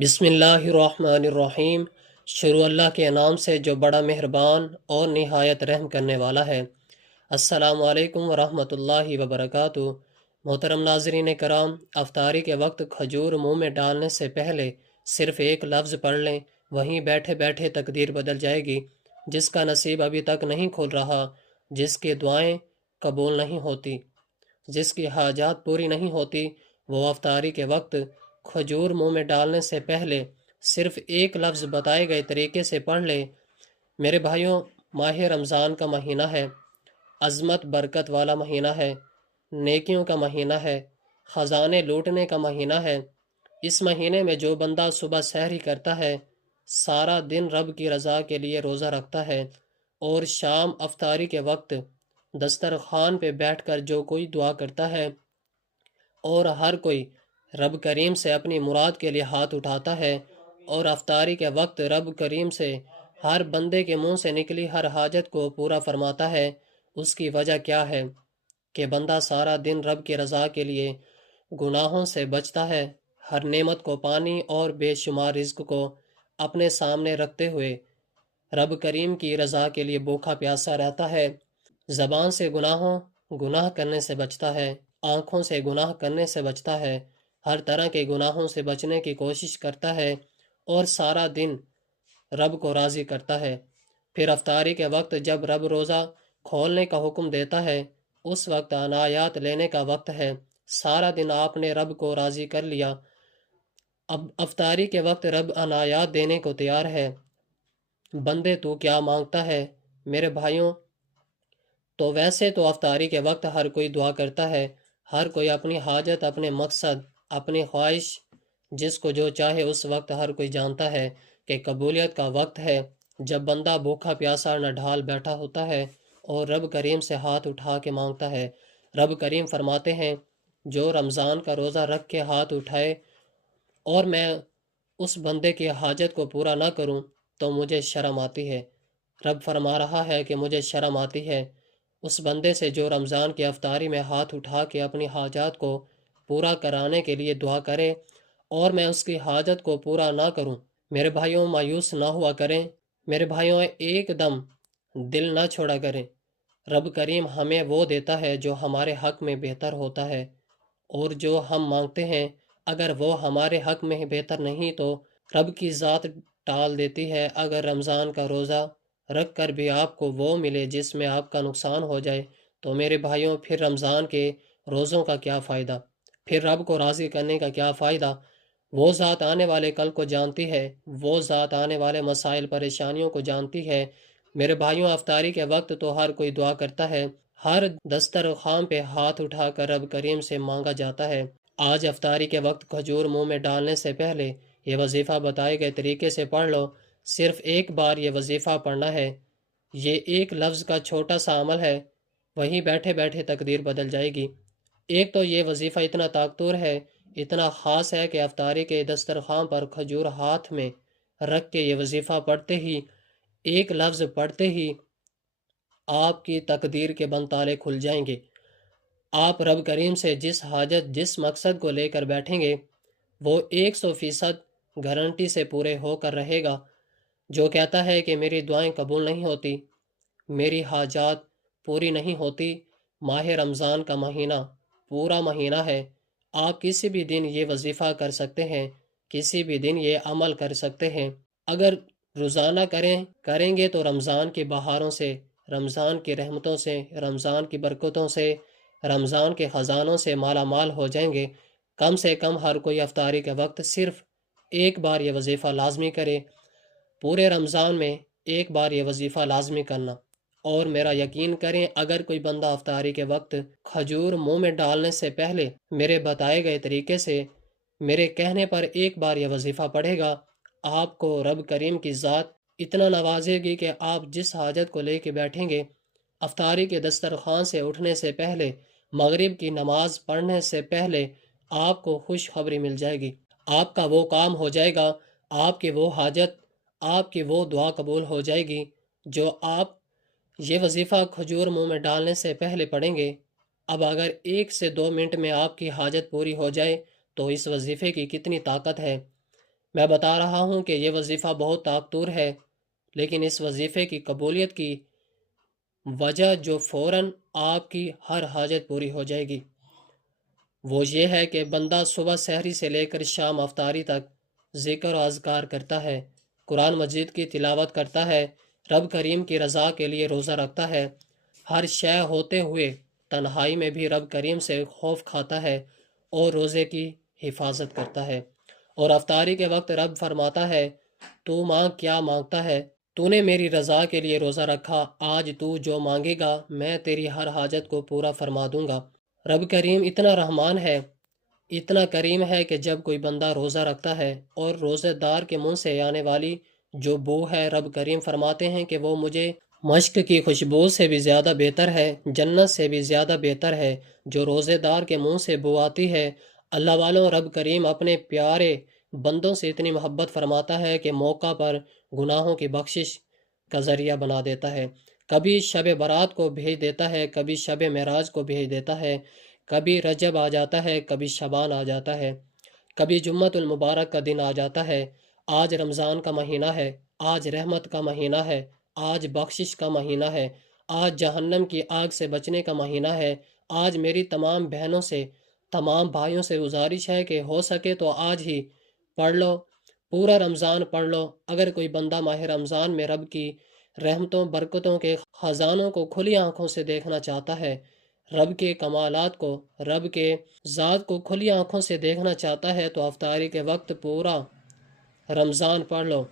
بسم اللہ الرحمن الرحیم۔ شروع اللہ کے نام سے جو بڑا مہربان اور نہایت رحم کرنے والا ہے۔ السلام علیکم ورحمۃ اللہ وبرکاتہ۔ محترم ناظرین کرام، افطاری کے وقت کھجور منہ میں ڈالنے سے پہلے صرف ایک لفظ پڑھ لیں، وہیں بیٹھے بیٹھے تقدیر بدل جائے گی۔ جس کا نصیب ابھی تک نہیں کھل رہا، جس کی دعائیں قبول نہیں ہوتی، جس کی حاجات پوری نہیں ہوتی، وہ افطاری کے وقت کھجور منہ میں ڈالنے سے پہلے صرف ایک لفظ بتائے گئے طریقے سے پڑھ لے۔ میرے بھائیوں، ماہ رمضان کا مہینہ ہے، عظمت برکت والا مہینہ ہے، نیکیوں کا مہینہ ہے، خزانے لوٹنے کا مہینہ ہے۔ اس مہینے میں جو بندہ صبح سحری کرتا ہے، سارا دن رب کی رضا کے لیے روزہ رکھتا ہے، اور شام افطاری کے وقت دسترخوان پہ بیٹھ کر جو کوئی دعا کرتا ہے، اور ہر کوئی رب کریم سے اپنی مراد کے لیے ہاتھ اٹھاتا ہے، اور افطاری کے وقت رب کریم سے ہر بندے کے منہ سے نکلی ہر حاجت کو پورا فرماتا ہے۔ اس کی وجہ کیا ہے کہ بندہ سارا دن رب کی رضا کے لیے گناہوں سے بچتا ہے، ہر نعمت کو پانی اور بے شمار رزق کو اپنے سامنے رکھتے ہوئے رب کریم کی رضا کے لیے بھوکا پیاسا رہتا ہے، زبان سے گناہ کرنے سے بچتا ہے، آنکھوں سے گناہ کرنے سے بچتا ہے، ہر طرح کے گناہوں سے بچنے کی کوشش کرتا ہے، اور سارا دن رب کو راضی کرتا ہے۔ پھر افطاری کے وقت جب رب روزہ کھولنے کا حکم دیتا ہے، اس وقت عنایات لینے کا وقت ہے۔ سارا دن آپ نے رب کو راضی کر لیا، اب افطاری کے وقت رب عنایات دینے کو تیار ہے۔ بندے تو کیا مانگتا ہے؟ میرے بھائیوں، تو ویسے تو افطاری کے وقت ہر کوئی دعا کرتا ہے، ہر کوئی اپنی حاجت، اپنے مقصد، اپنی خواہش، جس کو جو چاہے اس وقت ہر کوئی جانتا ہے کہ قبولیت کا وقت ہے، جب بندہ بھوکا پیاسا نہ ڈھال بیٹھا ہوتا ہے اور رب کریم سے ہاتھ اٹھا کے مانگتا ہے۔ رب کریم فرماتے ہیں، جو رمضان کا روزہ رکھ کے ہاتھ اٹھائے اور میں اس بندے کی حاجت کو پورا نہ کروں تو مجھے شرم آتی ہے۔ رب فرما رہا ہے کہ مجھے شرم آتی ہے اس بندے سے جو رمضان کی افطاری میں ہاتھ اٹھا کے اپنی حاجات کو پورا کرانے کے لیے دعا کرے، اور میں اس کی حاجت کو پورا نہ کروں۔ میرے بھائیوں، مایوس نہ ہوا کریں، میرے بھائیوں، ایک دم دل نہ چھوڑا کریں۔ رب کریم ہمیں وہ دیتا ہے جو ہمارے حق میں بہتر ہوتا ہے، اور جو ہم مانگتے ہیں اگر وہ ہمارے حق میں بہتر نہیں تو رب کی ذات ٹال دیتی ہے۔ اگر رمضان کا روزہ رکھ کر بھی آپ کو وہ ملے جس میں آپ کا نقصان ہو جائے تو میرے بھائیوں، پھر رمضان کے روزوں کا کیا فائدہ؟ پھر رب کو راضی کرنے کا کیا فائدہ؟ وہ ذات آنے والے کل کو جانتی ہے، وہ ذات آنے والے مسائل پریشانیوں کو جانتی ہے۔ میرے بھائیوں، افطاری کے وقت تو ہر کوئی دعا کرتا ہے، ہر دسترخوان پہ ہاتھ اٹھا کر رب کریم سے مانگا جاتا ہے۔ آج افطاری کے وقت کھجور منہ میں ڈالنے سے پہلے یہ وظیفہ بتائے گئے طریقے سے پڑھ لو۔ صرف ایک بار یہ وظیفہ پڑھنا ہے، یہ ایک لفظ کا چھوٹا سا عمل ہے، وہیں بیٹھے بیٹھے تقدیر بدل جائے گی۔ ایک تو یہ وظیفہ اتنا طاقتور ہے، اتنا خاص ہے کہ افطاری کے دسترخوان پر کھجور ہاتھ میں رکھ کے یہ وظیفہ پڑھتے ہی، ایک لفظ پڑھتے ہی آپ کی تقدیر کے بند تالے کھل جائیں گے۔ آپ رب کریم سے جس حاجت، جس مقصد کو لے کر بیٹھیں گے، وہ 100% گارنٹی سے پورے ہو کر رہے گا۔ جو کہتا ہے کہ میری دعائیں قبول نہیں ہوتی، میری حاجات پوری نہیں ہوتی، ماہ رمضان کا مہینہ پورا مہینہ ہے، آپ کسی بھی دن یہ وظیفہ کر سکتے ہیں، کسی بھی دن یہ عمل کر سکتے ہیں۔ اگر روزانہ کریں گے تو رمضان کی بہاروں سے، رمضان کی رحمتوں سے، رمضان کی برکتوں سے، رمضان کے خزانوں سے مالا مال ہو جائیں گے۔ کم سے کم ہر کوئی افطاری کے وقت صرف ایک بار یہ وظیفہ لازمی کرے، پورے رمضان میں ایک بار یہ وظیفہ لازمی کرنا۔ اور میرا یقین کریں، اگر کوئی بندہ افطاری کے وقت کھجور منہ میں ڈالنے سے پہلے میرے بتائے گئے طریقے سے، میرے کہنے پر ایک بار یہ وظیفہ پڑھے گا، آپ کو رب کریم کی ذات اتنا نوازے گی کہ آپ جس حاجت کو لے کے بیٹھیں گے، افطاری کے دسترخوان سے اٹھنے سے پہلے، مغرب کی نماز پڑھنے سے پہلے آپ کو خوشخبری مل جائے گی، آپ کا وہ کام ہو جائے گا، آپ کی وہ حاجت، آپ کی وہ دعا قبول ہو جائے گی جو آپ یہ وظیفہ کھجور منہ میں ڈالنے سے پہلے پڑھیں گے۔ اب اگر 1 سے 2 منٹ میں آپ کی حاجت پوری ہو جائے تو اس وظیفے کی کتنی طاقت ہے۔ میں بتا رہا ہوں کہ یہ وظیفہ بہت طاقتور ہے، لیکن اس وظیفے کی قبولیت کی وجہ جو فوراً آپ کی ہر حاجت پوری ہو جائے گی وہ یہ ہے کہ بندہ صبح سحری سے لے کر شام افطاری تک ذکر و اذکار کرتا ہے، قرآن مجید کی تلاوت کرتا ہے، رب کریم کی رضا کے لیے روزہ رکھتا ہے، ہر شے ہوتے ہوئے تنہائی میں بھی رب کریم سے خوف کھاتا ہے اور روزے کی حفاظت کرتا ہے، اور افطاری کے وقت رب فرماتا ہے تو مانگ کیا مانگتا ہے، تو نے میری رضا کے لیے روزہ رکھا، آج تو جو مانگے گا میں تیری ہر حاجت کو پورا فرما دوں گا۔ رب کریم اتنا رحمان ہے، اتنا کریم ہے کہ جب کوئی بندہ روزہ رکھتا ہے اور روزہ دار کے منہ سے آنے والی جو بو ہے، رب کریم فرماتے ہیں کہ وہ مجھے مشک کی خوشبو سے بھی زیادہ بہتر ہے، جنت سے بھی زیادہ بہتر ہے، جو روزے دار کے منہ سے بو آتی ہے۔ اللہ والوں، رب کریم اپنے پیارے بندوں سے اتنی محبت فرماتا ہے کہ موقع پر گناہوں کی بخشش کا ذریعہ بنا دیتا ہے، کبھی شب برات کو بھیج دیتا ہے، کبھی شب معراج کو بھیج دیتا ہے، کبھی رجب آ جاتا ہے، کبھی شعبان آ جاتا ہے، کبھی جمعۃ المبارک کا دن آ جاتا ہے، آج رمضان کا مہینہ ہے، آج رحمت کا مہینہ ہے، آج بخشش کا مہینہ ہے، آج جہنم کی آگ سے بچنے کا مہینہ ہے۔ آج میری تمام بہنوں سے، تمام بھائیوں سے گزارش ہے کہ ہو سکے تو آج ہی پڑھ لو، پورا رمضان پڑھ لو۔ اگر کوئی بندہ ماہ رمضان میں رب کی رحمتوں برکتوں کے خزانوں کو کھلی آنکھوں سے دیکھنا چاہتا ہے، رب کے کمالات کو، رب کے ذات کو کھلی آنکھوں سے دیکھنا چاہتا ہے، تو افطاری کے وقت پورا رمضان پڑھ لو۔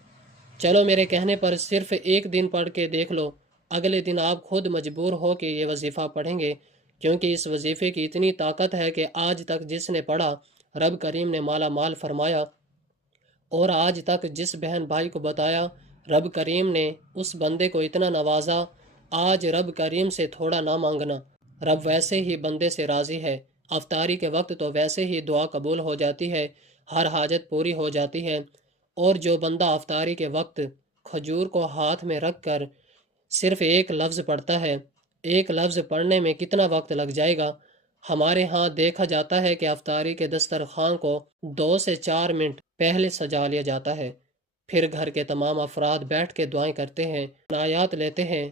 چلو میرے کہنے پر صرف ایک دن پڑھ کے دیکھ لو، اگلے دن آپ خود مجبور ہو کے یہ وظیفہ پڑھیں گے، کیونکہ اس وظیفے کی اتنی طاقت ہے کہ آج تک جس نے پڑھا رب کریم نے مالا مال فرمایا، اور آج تک جس بہن بھائی کو بتایا رب کریم نے اس بندے کو اتنا نوازا۔ آج رب کریم سے تھوڑا نہ مانگنا، رب ویسے ہی بندے سے راضی ہے۔ افطاری کے وقت تو ویسے ہی دعا قبول ہو جاتی ہے، ہر حاجت پوری ہو جاتی ہے، اور جو بندہ افطاری کے وقت کھجور کو ہاتھ میں رکھ کر صرف ایک لفظ پڑھتا ہے، ایک لفظ پڑھنے میں کتنا وقت لگ جائے گا؟ ہمارے ہاں دیکھا جاتا ہے کہ افطاری کے دسترخوان کو 2 سے 4 منٹ پہلے سجا لیا جاتا ہے، پھر گھر کے تمام افراد بیٹھ کے دعائیں کرتے ہیں، آیات لیتے ہیں،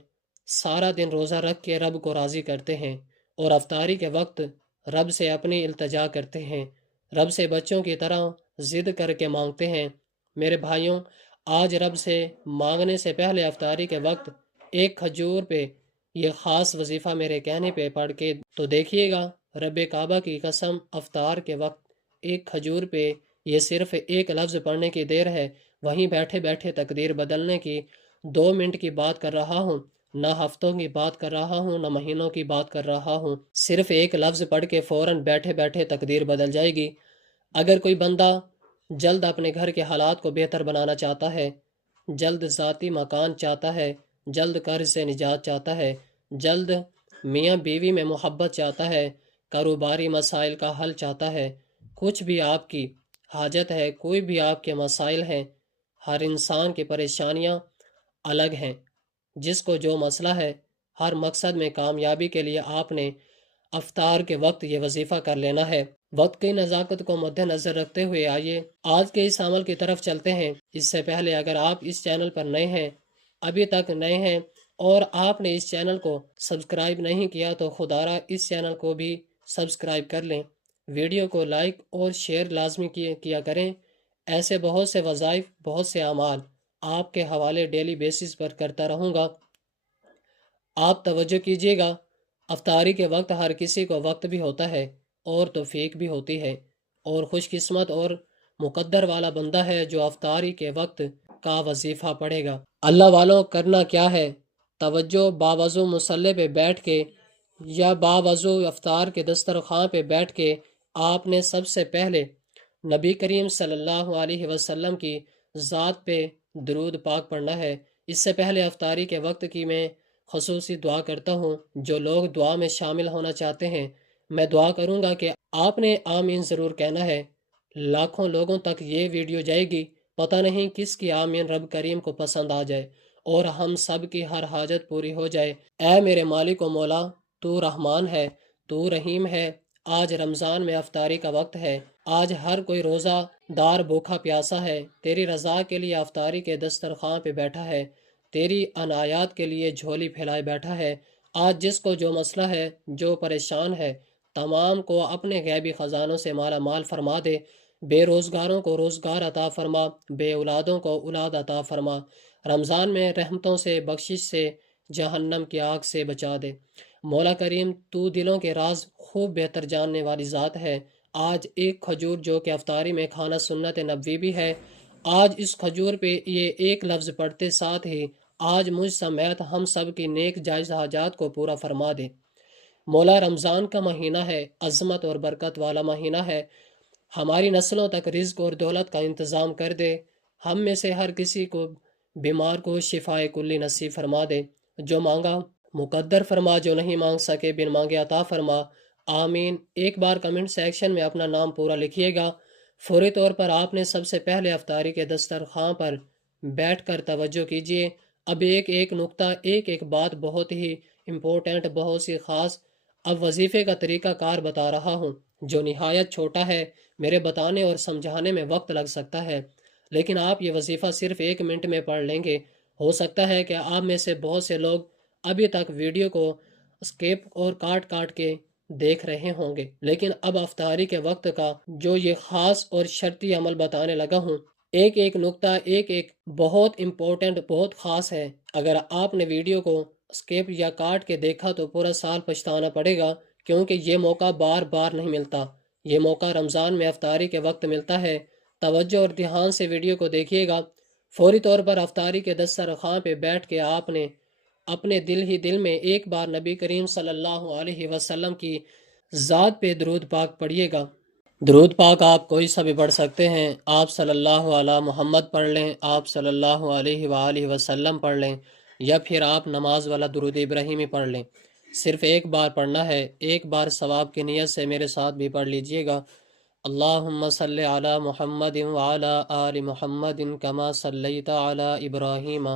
سارا دن روزہ رکھ کے رب کو راضی کرتے ہیں، اور افطاری کے وقت رب سے اپنی التجا کرتے ہیں، رب سے بچوں کی طرح ضد کر کے مانگتے ہیں۔ میرے بھائیوں، آج رب سے مانگنے سے پہلے افطاری کے وقت ایک کھجور پہ یہ خاص وظیفہ میرے کہنے پہ پڑھ کے تو دیکھیے گا، رب کعبہ کی قسم، افطار کے وقت ایک کھجور پہ یہ صرف ایک لفظ پڑھنے کی دیر ہے، وہیں بیٹھے بیٹھے تقدیر بدلنے کی 2 منٹ کی بات کر رہا ہوں، نہ ہفتوں کی بات کر رہا ہوں، نہ مہینوں کی بات کر رہا ہوں، صرف ایک لفظ پڑھ کے فوراً بیٹھے بیٹھے تقدیر بدل جائے گی۔ اگر کوئی بندہ جلد اپنے گھر کے حالات کو بہتر بنانا چاہتا ہے، جلد ذاتی مکان چاہتا ہے، جلد قرض سے نجات چاہتا ہے، جلد میاں بیوی میں محبت چاہتا ہے، کاروباری مسائل کا حل چاہتا ہے، کچھ بھی آپ کی حاجت ہے، کوئی بھی آپ کے مسائل ہیں، ہر انسان کی پریشانیاں الگ ہیں، جس کو جو مسئلہ ہے، ہر مقصد میں کامیابی کے لیے آپ نے افطار کے وقت یہ وظیفہ کر لینا ہے۔ وقت کی نزاکت کو مد نظر رکھتے ہوئے آئیے آج کے اس عمل کی طرف چلتے ہیں۔ اس سے پہلے اگر آپ اس چینل پر نئے ہیں، ابھی تک نئے ہیں، اور آپ نے اس چینل کو سبسکرائب نہیں کیا تو خدارا اس چینل کو بھی سبسکرائب کر لیں، ویڈیو کو لائک اور شیئر لازمی کیا کریں۔ ایسے بہت سے وظائف، بہت سے اعمال آپ کے حوالے ڈیلی بیسس پر کرتا رہوں گا۔ آپ توجہ کیجیے گا، افطاری کے وقت ہر کسی کو وقت بھی ہوتا ہے اور توفیق بھی ہوتی ہے، اور خوش قسمت اور مقدر والا بندہ ہے جو افطاری کے وقت کا وظیفہ پڑھے گا۔ اللہ والوں، کرنا کیا ہے؟ توجہ، باوضو مصلی پہ بیٹھ کے یا باوضو افطار کے دسترخوان پہ بیٹھ کے آپ نے سب سے پہلے نبی کریم صلی اللہ علیہ وسلم کی ذات پہ درود پاک پڑھنا ہے۔ اس سے پہلے افطاری کے وقت کی میں خصوصی دعا کرتا ہوں۔ جو لوگ دعا میں شامل ہونا چاہتے ہیں، میں دعا کروں گا کہ آپ نے آمین ضرور کہنا ہے۔ لاکھوں لوگوں تک یہ ویڈیو جائے گی، پتہ نہیں کس کی آمین رب کریم کو پسند آ جائے اور ہم سب کی ہر حاجت پوری ہو جائے۔ اے میرے مالک و مولا، تو رحمان ہے، تو رحیم ہے۔ آج رمضان میں افطاری کا وقت ہے، آج ہر کوئی روزہ دار بھوکا پیاسا ہے، تیری رضا کے لیے افطاری کے دسترخوان پہ بیٹھا ہے، تیری عنایات کے لیے جھولی پھیلائے بیٹھا ہے۔ آج جس کو جو مسئلہ ہے، جو پریشان ہے، تمام کو اپنے غیبی خزانوں سے مالا مال فرما دے۔ بے روزگاروں کو روزگار عطا فرما، بے اولادوں کو اولاد عطا فرما۔ رمضان میں رحمتوں سے، بخشش سے، جہنم کی آگ سے بچا دے۔ مولا کریم تو دلوں کے راز خوب بہتر جاننے والی ذات ہے۔ آج ایک کھجور جو کہ افطاری میں کھانا سنت نبوی بھی ہے، آج اس کھجور پہ یہ ایک لفظ پڑھتے ساتھ ہی آج مجھ سمیت ہم سب کی نیک جائز حاجات کو پورا فرما دے۔ مولا رمضان کا مہینہ ہے، عظمت اور برکت والا مہینہ ہے، ہماری نسلوں تک رزق اور دولت کا انتظام کر دے۔ ہم میں سے ہر کسی کو بیمار کو شفائے کلی نصیب فرما دے، جو مانگا مقدر فرما، جو نہیں مانگ سکے بن مانگے عطا فرما۔ آمین۔ ایک بار کمنٹ سیکشن میں اپنا نام پورا لکھیے گا۔ فوری طور پر آپ نے سب سے پہلے افطاری کے دسترخوان پر بیٹھ کر توجہ کیجیے۔ اب ایک ایک نقطہ، ایک ایک بات بہت ہی امپورٹنٹ، بہت سی خاص اب وظیفے کا طریقہ کار بتا رہا ہوں، جو نہایت چھوٹا ہے، میرے بتانے اور سمجھانے میں وقت لگ سکتا ہے، لیکن آپ یہ وظیفہ صرف 1 منٹ میں پڑھ لیں گے۔ ہو سکتا ہے کہ آپ میں سے بہت سے لوگ ابھی تک ویڈیو کو اسکیپ اور کاٹ کاٹ کے دیکھ رہے ہوں گے، لیکن اب افطاری کے وقت کا جو یہ خاص اور شرطی عمل بتانے لگا ہوں، ایک ایک نقطہ، ایک ایک بہت امپورٹنٹ، بہت خاص ہے۔ اگر آپ نے ویڈیو کو اسکیپ یا کاٹ کے دیکھا تو پورا سال پچھتانا پڑے گا، کیونکہ یہ موقع بار بار نہیں ملتا۔ یہ موقع رمضان میں افطاری کے وقت ملتا ہے۔ توجہ اور دھیان سے ویڈیو کو دیکھیے گا۔ فوری طور پر افطاری کے دسترخوان پہ بیٹھ کے آپ نے اپنے دل ہی دل میں ایک بار نبی کریم صلی اللہ علیہ وسلم کی ذات پہ درود پاک پڑھیے گا۔ درود پاک آپ کوئی سا بھی پڑھ سکتے ہیں۔ آپ صلی اللہ علیہ محمد پڑھ لیں، آپ صلی اللہ علیہ وآلہ وسلم پڑھ لیں، یا پھر آپ نماز والا درود ابراہیمی پڑھ لیں۔ صرف ایک بار پڑھنا ہے، ایک بار ثواب کی نیت سے میرے ساتھ بھی پڑھ لیجئے گا۔ اللہم صلی علی محمد وعلی آل محمد کما صلیت علی ابراہیم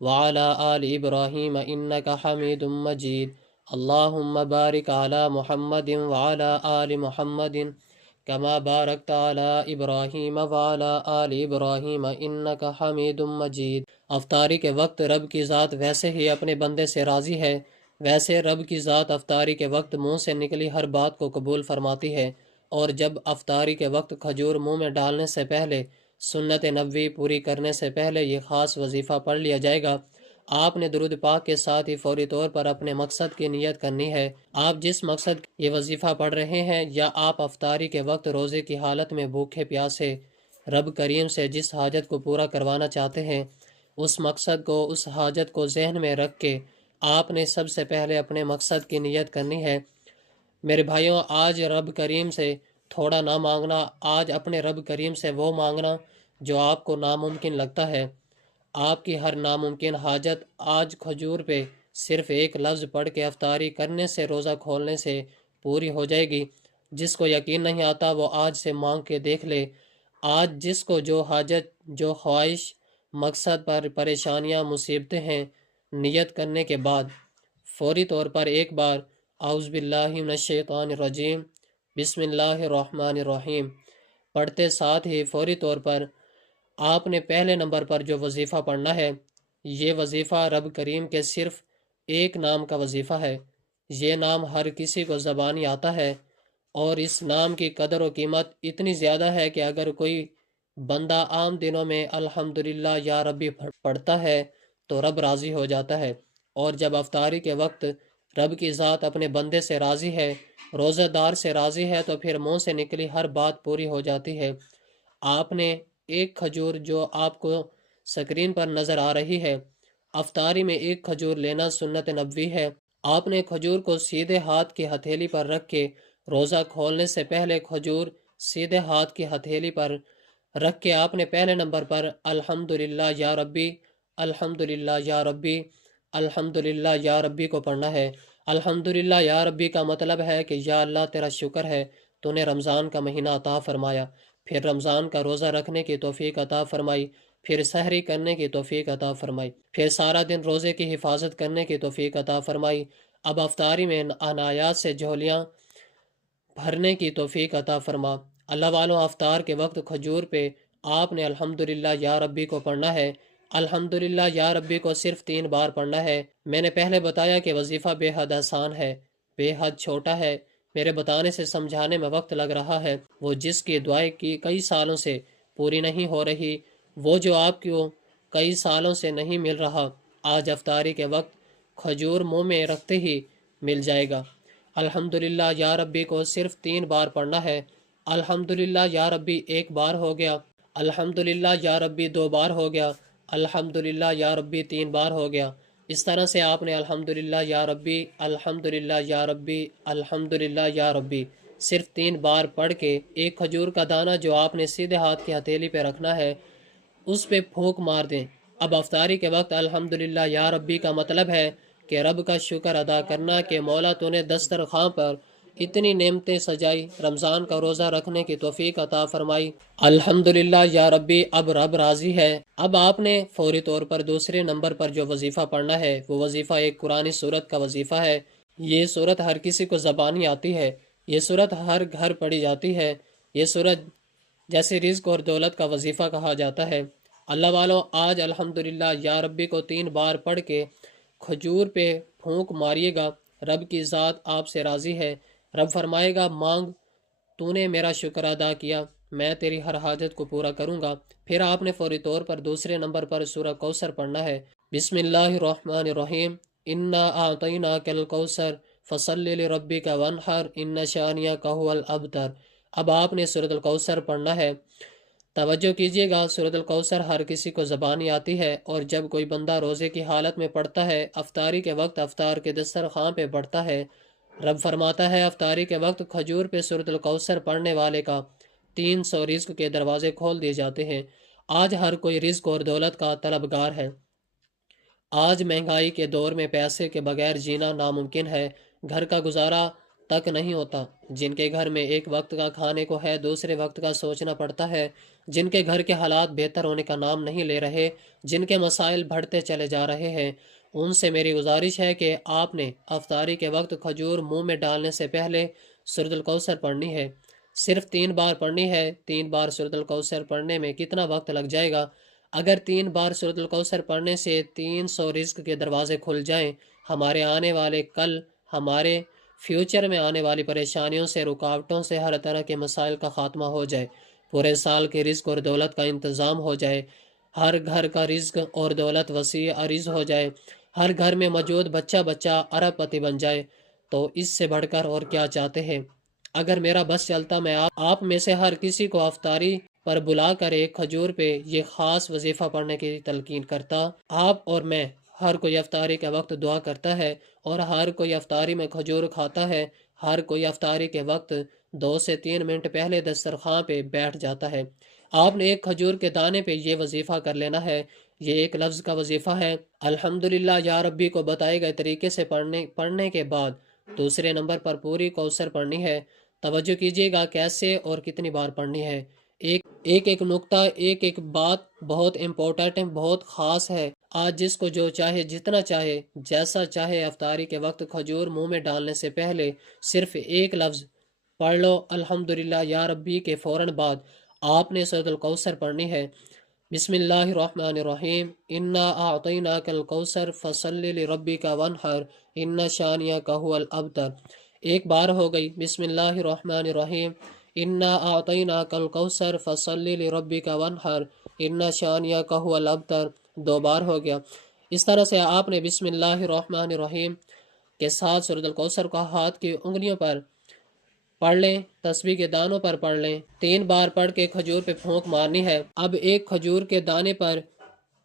وعلی آل ابراہیم انکا حمید مجید۔ اللہم بارک علی محمد وعلی آل محمد کما بارکت علی ابراہیم وعلی آل ابراہیم انکا حمید مجید۔ افطاری کے وقت رب کی ذات ویسے ہی اپنے بندے سے راضی ہے، ویسے رب کی ذات افطاری کے وقت منہ سے نکلی ہر بات کو قبول فرماتی ہے۔ اور جب افطاری کے وقت کھجور منہ میں ڈالنے سے پہلے، سنت نبوی پوری کرنے سے پہلے یہ خاص وظیفہ پڑھ لیا جائے گا۔ آپ نے درود پاک کے ساتھ ہی فوری طور پر اپنے مقصد کی نیت کرنی ہے۔ آپ جس مقصد یہ وظیفہ پڑھ رہے ہیں، یا آپ افطاری کے وقت روزے کی حالت میں بھوکے پیاسے رب کریم سے جس حاجت کو پورا کروانا چاہتے ہیں، اس مقصد کو، اس حاجت کو ذہن میں رکھ کے آپ نے سب سے پہلے اپنے مقصد کی نیت کرنی ہے۔ میرے بھائیوں، آج رب کریم سے تھوڑا نہ مانگنا، آج اپنے رب کریم سے وہ مانگنا جو آپ کو ناممکن لگتا ہے۔ آپ کی ہر ناممکن حاجت آج کھجور پہ صرف ایک لفظ پڑھ کے افطاری کرنے سے، روزہ کھولنے سے پوری ہو جائے گی۔ جس کو یقین نہیں آتا وہ آج سے مانگ کے دیکھ لے۔ آج جس کو جو حاجت، جو خواہش، مقصد پر پریشانیاں، مصیبتیں ہیں، نیت کرنے کے بعد فوری طور پر ایک بار اعوذ باللہ من الشیطان الرجیم بسم اللہ الرحمن الرحیم پڑھتے ساتھ ہی فوری طور پر آپ نے پہلے نمبر پر جو وظیفہ پڑھنا ہے، یہ وظیفہ رب کریم کے صرف ایک نام کا وظیفہ ہے۔ یہ نام ہر کسی کو زبانی آتا ہے، اور اس نام کی قدر و قیمت اتنی زیادہ ہے کہ اگر کوئی بندہ عام دنوں میں الحمدللہ یا ربی پڑھتا ہے تو رب راضی ہو جاتا ہے، اور جب افطاری کے وقت رب کی ذات اپنے بندے سے راضی ہے، روزہ دار سے راضی ہے، تو پھر منہ سے نکلی ہر بات پوری ہو جاتی ہے۔ آپ نے ایک کھجور جو آپ کو سکرین پر نظر آ رہی ہے، افطاری میں ایک کھجور لینا سنت نبوی ہے۔ آپ نے کھجور کو سیدھے ہاتھ کی ہتھیلی پر رکھ کے روزہ کھولنے سے پہلے کھجور سیدھے ہاتھ کی ہتھیلی پر رکھ کے آپ نے پہلے نمبر پر الحمدللہ یا ربی، الحمدللہ یا ربی، الحمدللہ یا ربی کو پڑھنا ہے۔ الحمدللہ یا ربی کا مطلب ہے کہ یا اللہ تیرا شکر ہے، تو نے رمضان کا مہینہ عطا فرمایا، پھر رمضان کا روزہ رکھنے کی توفیق عطا فرمائی، پھر سحری کرنے کی توفیق عطا فرمائی، پھر سارا دن روزے کی حفاظت کرنے کی توفیق عطا فرمائی۔ اب افطاری میں عنایات سے جھولیاں بھرنے کی توفیق عطا فرما۔ اللہ والوں، افطار کے وقت کھجور پہ آپ نے الحمدللہ یا ربی کو پڑھنا ہے۔ الحمدللہ یا ربی کو صرف 3 بار پڑھنا ہے۔ میں نے پہلے بتایا کہ وظیفہ بے حد آسان ہے، بے حد چھوٹا ہے، میرے بتانے سے سمجھانے میں وقت لگ رہا ہے۔ وہ جس کی دعائیں کی کئی سالوں سے پوری نہیں ہو رہی، وہ جو آپ کو کئی سالوں سے نہیں مل رہا، آج افطاری کے وقت کھجور منہ میں رکھتے ہی مل جائے گا۔ الحمدللہ یا ربی کو صرف 3 بار پڑھنا ہے۔ الحمدللہ یا ربی 1 بار ہو گیا، الحمدللہ یا ربی 2 بار ہو گیا، الحمدللہ یا ربی 3 بار ہو گیا۔ اس طرح سے آپ نے الحمدللہ یا ربی، الحمدللہ یا ربی، الحمدللہ یا ربی صرف 3 بار پڑھ کے ایک کھجور کا دانہ جو آپ نے سیدھے ہاتھ کی ہتھیلی پہ رکھنا ہے، اس پہ پھونک مار دیں۔ اب افطاری کے وقت الحمدللہ یا ربی کا مطلب ہے کہ رب کا شکر ادا کرنا کہ مولا تو نے دسترخوان پر اتنی نعمتیں سجائی، رمضان کا روزہ رکھنے کی توفیق عطا فرمائی۔ الحمدللہ یا ربی، اب رب راضی ہے۔ اب آپ نے فوری طور پر دوسرے نمبر پر جو وظیفہ پڑھنا ہے، وہ وظیفہ ایک قرآن سورت کا وظیفہ ہے۔ یہ سورت ہر کسی کو زبانی آتی ہے، یہ سورت ہر گھر پڑھی جاتی ہے۔ یہ سورت جیسے رزق اور دولت کا وظیفہ کہا جاتا ہے۔ اللہ والوں، آج الحمدللہ یا ربی کو 3 بار پڑھ کے کھجور پہ پھونک ماریے گا۔ رب کی ذات آپ سے راضی ہے۔ رب فرمائے گا، مانگ، تو نے میرا شکر ادا کیا، میں تیری ہر حاجت کو پورا کروں گا۔ پھر آپ نے فوری طور پر دوسرے نمبر پر سورہ کوثر پڑھنا ہے۔ بسم اللہ الرحمن الرحیم، انا اعطیناک الکوثر فصلی لربک وانحر ان شانئک ھو الابتر۔ اب آپ نے سورۃ الکوثر پڑھنا ہے۔ توجہ کیجیے گا، سورۃ الکوثر ہر کسی کو زبانی آتی ہے، اور جب کوئی بندہ روزے کی حالت میں پڑھتا ہے، افطاری کے وقت افطار کے دسترخوان پہ پڑھتا ہے، رب فرماتا ہے افطاری کے وقت کھجور پہ سورۃ الکوثر پڑھنے والے کا 300 رزق کے دروازے کھول دیے جاتے ہیں۔ آج ہر کوئی رزق اور دولت کا طلبگار ہے۔ آج مہنگائی کے دور میں پیسے کے بغیر جینا ناممکن ہے، گھر کا گزارا تک نہیں ہوتا۔ جن کے گھر میں ایک وقت کا کھانے کو ہے، دوسرے وقت کا سوچنا پڑتا ہے۔ جن کے گھر کے حالات بہتر ہونے کا نام نہیں لے رہے، جن کے مسائل بڑھتے چلے جا رہے ہیں، ان سے میری گزارش ہے کہ آپ نے افطاری کے وقت کھجور منہ میں ڈالنے سے پہلے سورۃ الکوثر پڑھنی ہے۔ صرف 3 بار پڑھنی ہے۔ 3 بار سورۃ الکوثر پڑھنے میں کتنا وقت لگ جائے گا؟ اگر 3 بار سورۃ الکوثر پڑھنے سے 300 رزق کے دروازے کھل جائیں، ہمارے آنے والے کل، ہمارے فیوچر میں آنے والی پریشانیوں سے، رکاوٹوں سے، ہر طرح کے مسائل کا خاتمہ ہو جائے، پورے سال کے رزق اور دولت کا انتظام ہو جائے، ہر گھر کا رزق اور دولت وسیع عریض ہو جائے، ہر گھر میں موجود بچہ بچہ ارب پتی بن جائے، تو اس سے بڑھ کر اور کیا چاہتے ہیں؟ اگر میرا بس چلتا، میں آپ میں سے ہر کسی کو افطاری پر بلا کر ایک کھجور پہ یہ خاص وظیفہ پڑھنے کی تلقین کرتا۔ آپ اور میں، ہر کوئی افطاری کے وقت دعا کرتا ہے، اور ہر کوئی افطاری میں کھجور کھاتا ہے، ہر کوئی افطاری کے وقت 2 سے 3 منٹ پہلے دسترخوان پہ بیٹھ جاتا ہے۔ آپ نے ایک کھجور کے دانے پہ یہ وظیفہ کر لینا ہے۔ یہ ایک لفظ کا وظیفہ ہے۔ الحمدللہ یا ربی کو بتائے گئے طریقے سے پڑھنے کے بعد دوسرے نمبر پر پوری کوثر پڑھنی ہے۔ توجہ کیجیے گا کیسے اور کتنی بار پڑھنی ہے۔ ایک نقطہ، ایک بات بہت امپورٹنٹ ہے، بہت خاص ہے۔ آج جس کو جو چاہے، جتنا چاہے، جیسا چاہے، افطاری کے وقت کھجور منہ میں ڈالنے سے پہلے صرف ایک لفظ پڑھ لو، الحمدللہ یا ربی کے فوراً بعد آپ نے سورۃ الکوثر پڑھنی ہے۔ بسم اللہ الرحمن الرحیم، انا اعطیناک الکوثر فصلی لربک وانحر ان شانئک ھو الابتر۔ 1 بار ہو گئی۔ بسم اللہ الرحمن الرحیم، انا اعطیناک الکوثر فصلی لربک وانحر ان شانئک ھو الابتر۔ 2 بار ہو گیا۔ اس طرح سے آپ نے بسم اللہ الرحمن الرحیم کے ساتھ سورۃ الکوثر کا ہاتھ کی انگلیوں پر پڑھ لیں، تسبیح کے دانوں پر پڑھ لیں۔ 3 بار پڑھ کے کھجور پہ پھونک مارنی ہے۔ اب ایک کھجور کے دانے پر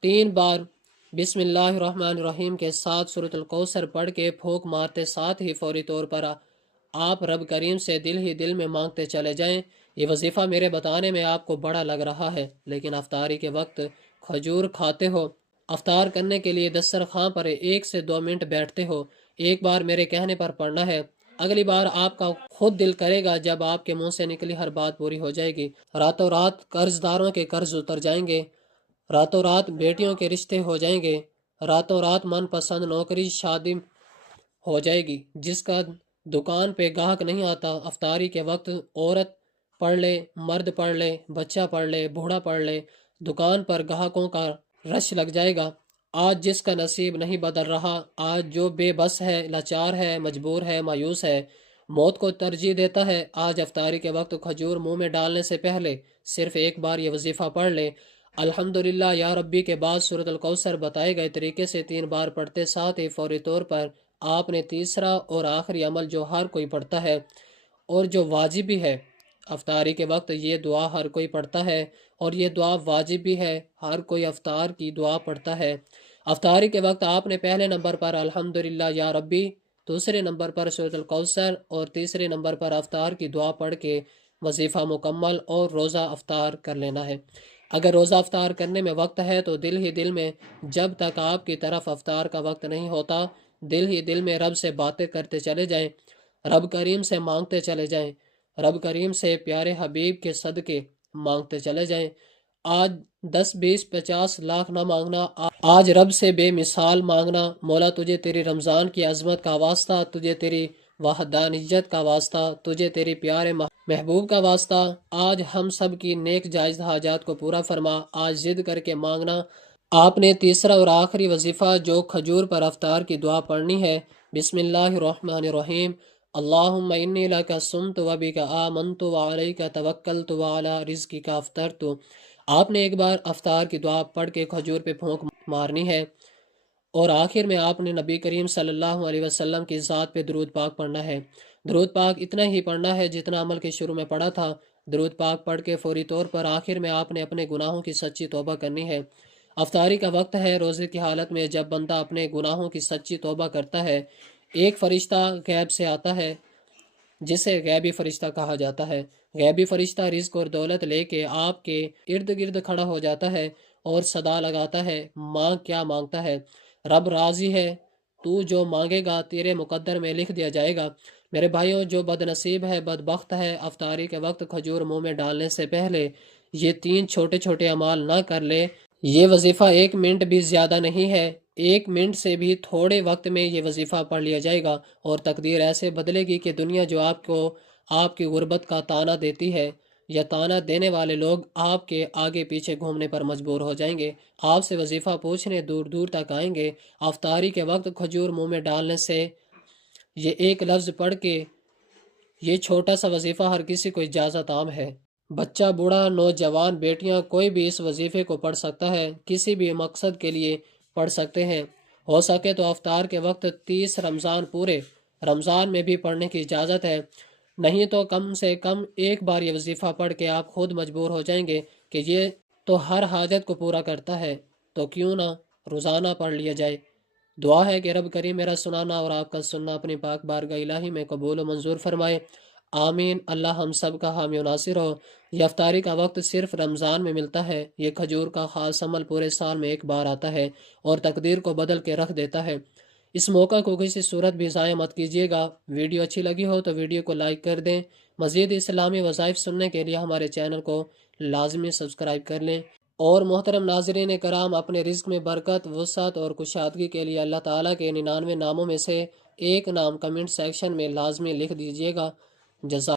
3 بار بسم اللہ الرحمن الرحیم کے ساتھ سورۃ الکوثر پڑھ کے پھونک مارتے ساتھ ہی فوری طور پر آپ رب کریم سے دل ہی دل میں مانگتے چلے جائیں۔ یہ وظیفہ میرے بتانے میں آپ کو بڑا لگ رہا ہے، لیکن افطاری کے وقت کھجور کھاتے ہو، افطار کرنے کے لیے دسترخوان پر 1 سے 2 منٹ بیٹھتے ہو، 1 بار میرے کہنے پر پڑھنا ہے۔ اگلی بار آپ کا خود دل کرے گا جب آپ کے منہ سے نکلی ہر بات پوری ہو جائے گی۔ راتوں رات قرض داروں کے قرض اتر جائیں گے، راتوں رات بیٹیوں کے رشتے ہو جائیں گے، راتوں رات من پسند نوکری شادی ہو جائے گی۔ جس کا دکان پہ گاہک نہیں آتا، افطاری کے وقت عورت پڑھ لے، مرد پڑھ لے، بچہ پڑھ لے، بوڑھا پڑھ لے، دکان پر گاہکوں کا رش لگ جائے گا۔ آج جس کا نصیب نہیں بدل رہا، آج جو بے بس ہے، لاچار ہے، مجبور ہے، مایوس ہے، موت کو ترجیح دیتا ہے، آج افطاری کے وقت کھجور منہ میں ڈالنے سے پہلے صرف ایک بار یہ وظیفہ پڑھ لے۔ الحمدللہ یا ربی کے بعد سورۃ الکوثر بتائے گئے طریقے سے 3 بار پڑھتے ساتھ ہی فوری طور پر آپ نے تیسرا اور آخری عمل جو ہر کوئی پڑھتا ہے اور جو واجب بھی ہے، افطاری کے وقت یہ دعا ہر کوئی پڑھتا ہے اور یہ دعا واجب بھی ہے، ہر کوئی افطار کی دعا پڑھتا ہے۔ افطاری کے وقت آپ نے پہلے نمبر پر الحمدللہ یا ربی، دوسرے نمبر پر سورۃ الکوثر اور تیسرے نمبر پر افطار کی دعا پڑھ کے وظیفہ مکمل اور روزہ افطار کر لینا ہے۔ اگر روزہ افطار کرنے میں وقت ہے تو دل ہی دل میں، جب تک آپ کی طرف افطار کا وقت نہیں ہوتا، دل ہی دل میں رب سے باتیں کرتے چلے جائیں، رب کریم سے مانگتے چلے جائیں، رب کریم سے پیارے حبیب کے صدقے مانگتے چلے جائیں۔ آج 10 20 50 لاکھ نہ مانگنا، آج رب سے بے مثال مانگنا، مولا تجھے تیری رمضان کی عظمت کا واسطہ، تجھے تیری وحدانیت کا واسطہ، تجھے تیری پیارے محبوب کا واسطہ، آج ہم سب کی نیک جائز حاجات کو پورا فرما۔ آج ضد کر کے مانگنا۔ آپ نے تیسرا اور آخری وظیفہ جو کھجور پر افطار کی دعا پڑھنی ہے، بسم اللہ الرحمن الرحیم، اللہم انی لک صمت و بک آمنت و علیک توکلت و علی رزقک افطرت۔ آپ نے ایک بار افطار کی دعا پڑھ کے کھجور پہ پھونک مارنی ہے اور آخر میں آپ نے نبی کریم صلی اللہ علیہ وسلم کی ذات پہ درود پاک پڑھنا ہے۔ درود پاک اتنا ہی پڑھنا ہے جتنا عمل کے شروع میں پڑھا تھا۔ درود پاک پڑھ کے فوری طور پر آخر میں آپ نے اپنے گناہوں کی سچی توبہ کرنی ہے۔ افطاری کا وقت ہے، روزے کی حالت میں جب بندہ اپنے گناہوں کی سچی توبہ کرتا ہے، ایک فرشتہ غیب سے آتا ہے جسے غیبی فرشتہ کہا جاتا ہے۔ غیبی فرشتہ رزق اور دولت لے کے آپ کے ارد گرد کھڑا ہو جاتا ہے اور صدا لگاتا ہے، مانگ کیا مانگتا ہے؟ رب راضی ہے، تو جو مانگے گا تیرے مقدر میں لکھ دیا جائے گا۔ میرے بھائیوں، جو بد نصیب ہے، بدبخت ہے، افطاری کے وقت کھجور منہ میں ڈالنے سے پہلے یہ 3 چھوٹے چھوٹے اعمال نہ کر لے، یہ وظیفہ 1 منٹ بھی زیادہ نہیں ہے، 1 منٹ سے بھی تھوڑے وقت میں یہ وظیفہ پڑھ لیا جائے گا اور تقدیر ایسے بدلے گی کہ دنیا جو آپ کو آپ کی غربت کا تانا دیتی ہے، یا تانا دینے والے لوگ آپ کے آگے پیچھے گھومنے پر مجبور ہو جائیں گے، آپ سے وظیفہ پوچھنے دور دور تک آئیں گے۔ افطاری کے وقت کھجور منہ میں ڈالنے سے، یہ ایک لفظ پڑھ کے، یہ چھوٹا سا وظیفہ ہر کسی کو اجازت عام ہے۔ بچہ، بوڑھا، نوجوان، بیٹیاں، کوئی بھی اس وظیفے کو پڑھ سکتا ہے، کسی بھی مقصد کے لیے پڑھ سکتے ہیں۔ ہو سکے تو افطار کے وقت 30 رمضان پورے رمضان میں بھی پڑھنے کی اجازت ہے، نہیں تو کم سے کم ایک بار یہ وظیفہ پڑھ کے آپ خود مجبور ہو جائیں گے کہ یہ تو ہر حاجت کو پورا کرتا ہے، تو کیوں نہ روزانہ پڑھ لیا جائے۔ دعا ہے کہ رب کریم میرا سنانا اور آپ کا سننا اپنی پاک بارگاہ الہی میں قبول و منظور فرمائے، آمین۔ اللہ ہم سب کا حامی و ناصر ہو۔ یہ افطاری کا وقت صرف رمضان میں ملتا ہے، یہ کھجور کا خاص عمل پورے سال میں ایک بار آتا ہے اور تقدیر کو بدل کے رکھ دیتا ہے۔ اس موقع کو کسی صورت بھی ضائع مت کیجیے گا۔ ویڈیو اچھی لگی ہو تو ویڈیو کو لائک کر دیں۔ مزید اسلامی وظائف سننے کے لیے ہمارے چینل کو لازمی سبسکرائب کر لیں۔ اور محترم ناظرین کرام، اپنے رزق میں برکت، وسعت اور کشادگی کے لیے اللہ تعالیٰ کے 99 ناموں میں سے ایک نام کمنٹ سیکشن میں لازمی لکھ دیجیے گا۔ جزاک